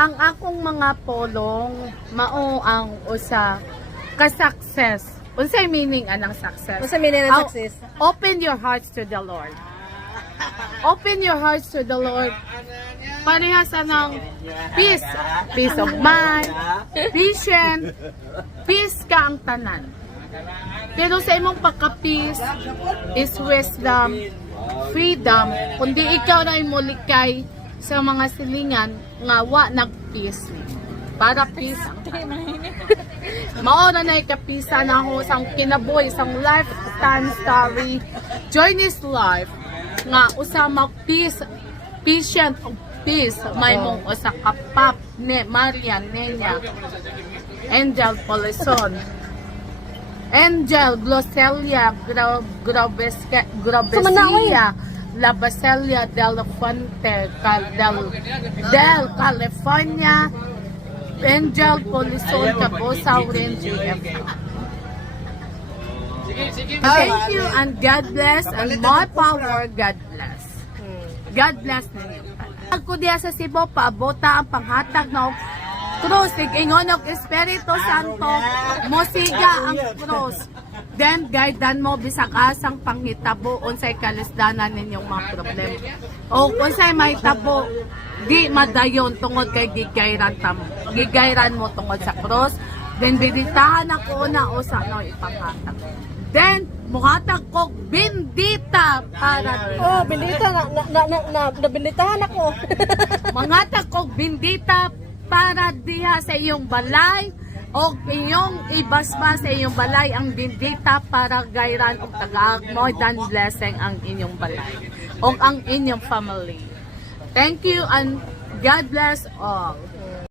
ang akong mga polong mao ang usa ka success. Unsay meaning anang success? Unsa meaning ng success? Open your hearts to the Lord. Open your hearts to the Lord. Parehas ng peace. Peace of mind, patient, peace ka ang tanan. Pero sa imong pagka-peace is wisdom, freedom. Kundi ikaw na imulikay sa mga silingan nga wa nag-peace. Para peace ang tanan. Mao na ikapisa na ako sang kinabuhi, sang lifetime story. Join this life nga usa mag-peace, patient of peace. May mong usa ka pap ne Marian Nenya, Angel Polison, Angel Glocelia Grobesia, La Baselia del Fuente del California, Angel Polison Cabosa Orange GF. Thank you and God bless and more power, God bless. God bless ninyo. Ako diya sa Cebu, paabota ang panghatag ng krus. Ingon ng Espiritu Santo, mosiga ang krus. Then, guidean mo bisag asang panghitabo unsay kalisdanan ninyong mga problema. O unsay may tabo, di madayon tungod kay gigayran mo tungod sa krus. Then, bibitahan ako na o sa ano ipanghatag. Then, muhatag ko bendita para Oh, bendita nabenditahan ako. Mangatag ko bendita para diha sa iyong balay o iyong ibasma sa iyong balay ang bendita para gayran og tagaag more than blessing ang inyong balay o ang inyong family. Thank you and God bless all.